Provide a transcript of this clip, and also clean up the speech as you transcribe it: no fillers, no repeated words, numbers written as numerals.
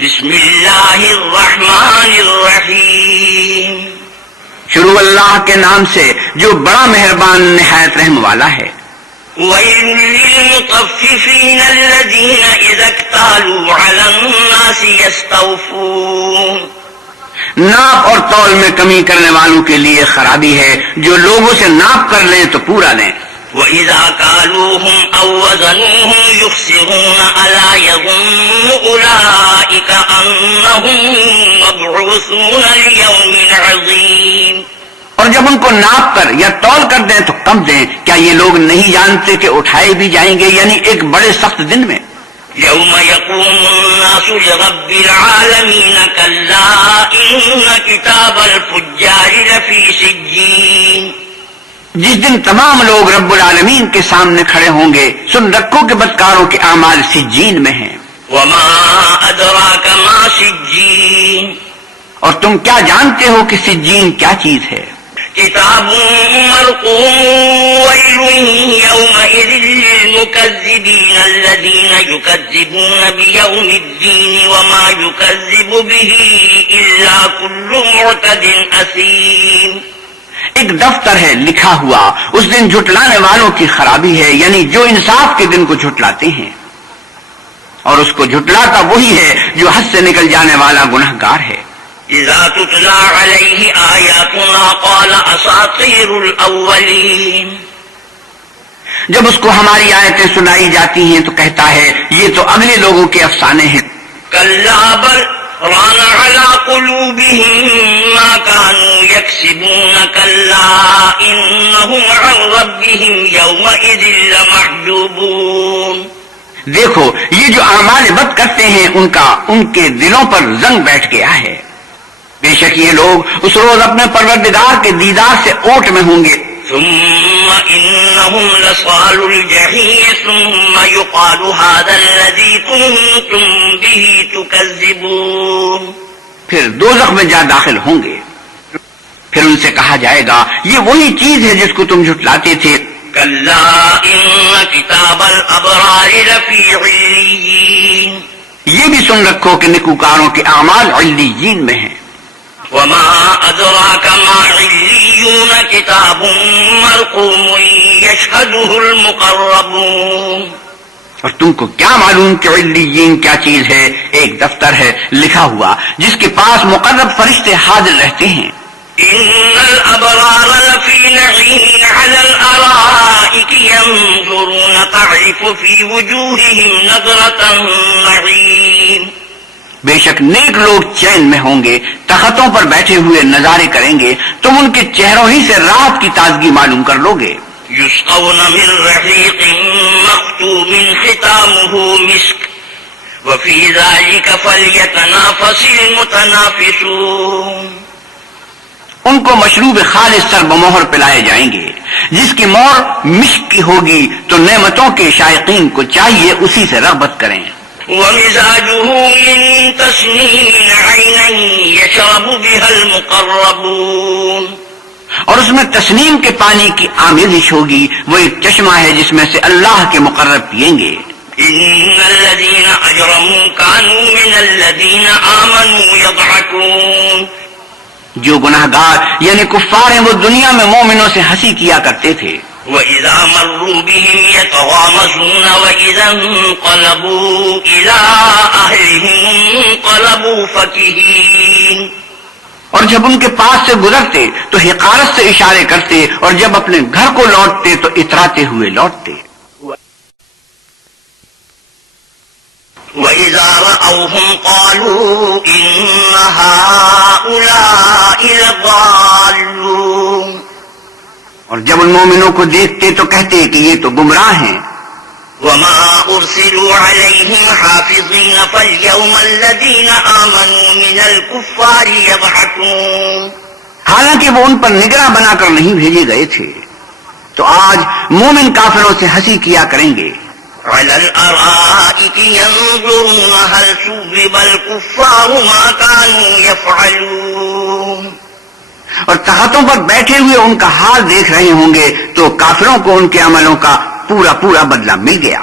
بسم اللہ الرحمن الرحیم. شروع اللہ کے نام سے جو بڑا مہربان نہایت رحم والا ہے. وَيْلٌ لِّلْمُطَفِّفِينَ الَّذِينَ إِذَا اكْتَالُوا عَلَى النَّاسِ يَسْتَوْفُونَ. ناپ اور تول میں کمی کرنے والوں کے لیے خرابی ہے جو لوگوں سے ناپ کر لیں تو پورا لیں. وَإِذَا كَالُوهُمْ أَو وَّزَنُوهُمْ يُخْسِرُونَ أَلَا يَظُنُّ أُولَٰئِكَ أَنَّهُم مَّبْعُوثُونَ لِيَوْمٍ عَظِيمٍ. اور جب ان کو ناپ کر یا تول کر دیں تو کم دیں. کیا یہ لوگ نہیں جانتے کہ اٹھائے بھی جائیں گے یعنی ایک بڑے سخت دن میں. يَوْمَ يَقُومُ النَّاسُ لِرَبِّ الْعَالَمِينَ كَلَّا إِنَّ كِتَابَ الْفُجَّارِ لَفِي سِجِّينٍ. جس دن تمام لوگ رب العالمین کے سامنے کھڑے ہوں گے سن رکھو کہ بدکاروں کے اعمال سجین میں ہیں. وَمَا أَدْرَاكَ مَا سِجِّينٌ. اور تم کیا جانتے ہو کہ سجین کیا چیز ہے. كتاب مرقوم ويل يومئذ للمكذبين الذين يكذبون بيوم الدين وما يكذب به إلا كل معتد أثيم. ایک دفتر ہے لکھا ہوا اس دن جھٹلانے والوں کی خرابی ہے یعنی جو انصاف کے دن کو جھٹلاتے ہیں اور اس کو جھٹلاتا وہی ہے جو حد سے نکل جانے والا گنہگار ہے. إذا تتلى عليه آياتنا قال أساطير الأولين. جب اس کو ہماری آیتیں سنائی جاتی ہیں تو کہتا ہے یہ تو اگلے لوگوں کے افسانے ہیں. كلا بل ران على قلوبهم ما كانوا يكسبون كلا إنهم عن ربهم يومئذ لمحجوبون. دیکھو یہ جو اعمال بد کرتے ہیں ان کے دلوں پر زنگ بیٹھ گیا ہے. بے شک یہ لوگ اس روز اپنے پروردگار کے دیدار سے اوٹ میں ہوں گے. ثم إنهم لصال الجحيم ثم يقال هذا الذي كنتم به تكذبون. پھر دوزخ میں جا داخل ہوں گے. پھر ان سے کہا جائے گا یہ وہی چیز ہے جس کو تم جھٹلاتے تھے. كلا إن كتاب الأبرار لفي عليين. یہ بھی سن رکھو کہ نیکوکاروں کے اعمال علیین میں ہیں. وما أدراك ما عليون كتاب مرقوم يشهده المقربون. اور تم کو کیا معلوم کہ علیین کیا چیز ہے. ایک دفتر ہے لکھا ہوا جس کے پاس مقرب فرشتے حاضر رہتے ہیں. إن الأبرار لفي نعيم على الأرائك ينظرون تعرف في وجوههم نظرة النعيم. بے شک نیک لوگ چین میں ہوں گے تختوں پر بیٹھے ہوئے نظارے کریں گے تم ان کے چہروں ہی سے راحت کی تازگی معلوم کر لو گے. يسقون من رحيق مختوم ختامه مسك وفي ذلك فليتنافس المتنافسون. ان کو مشروب خالص سر بمہر پلائے جائیں گے جس کی مہر مشک کی ہوگی تو نعمتوں کے شائقین کو چاہیے اسی سے رغبت کریں. ومزاجه من تسنيم عينا يشرب بها المقربون. اور اس میں تسنیم کے پانی کی آمیزش ہوگی وہ ایک چشمہ ہے جس میں سے اللہ کے مقرب پئیں گے. إن الذين أجرموا كانوا من الذين آمنوا يضحكون. جو گناہگار یعنی کفار ہیں وہ دنیا میں مومنوں سے ہنسی کیا کرتے تھے. وَإِذَا مَرُّوا بِهِمْ يَتَغَامَزُونَ وَإِذَا انقَلَبُوا إِلَىٰ أَهْلِهِمْ انقَلَبُوا فَكِهِينَ. اور جب ان کے پاس سے گزرتے تو حقارت سے اشارے کرتے اور جب اپنے گھر کو لوٹتے تو اتراتے ہوئے لوٹتے. وَإِذَا رَأَوْهُمْ قَالُوا إِنَّ هَٰؤُلَاءِ لَضَالُّونَ. اور جب ان مومنوں کو دیکھتے تو کہتے کہ یہ تو گمراہ ہیں. وَمَا أُرْسِلُوا عَلَيْهِمْ حَافِظِينَ فَالْيَوْمَ الَّذِينَ آمَنُوا مِنَ الْكُفَّارِ يَضْحَكُونَ. حالانکہ وہ ان پر نگراں بنا کر نہیں بھیجے گئے تھے تو آج مومن کافروں سے ہنسی کیا کریں گے. عَلَى الْأَرَائِكِ يَنظُرُونَ هَلْ ثُوِّبَ الْكُفَّارُ مَا كَانُوا يَفْعَلُونَ. اور تختوں پر بیٹھے ہوئے ان کا حال دیکھ رہے ہوں گے تو کافروں کو ان کے عملوں کا پورا بدلہ مل گیا.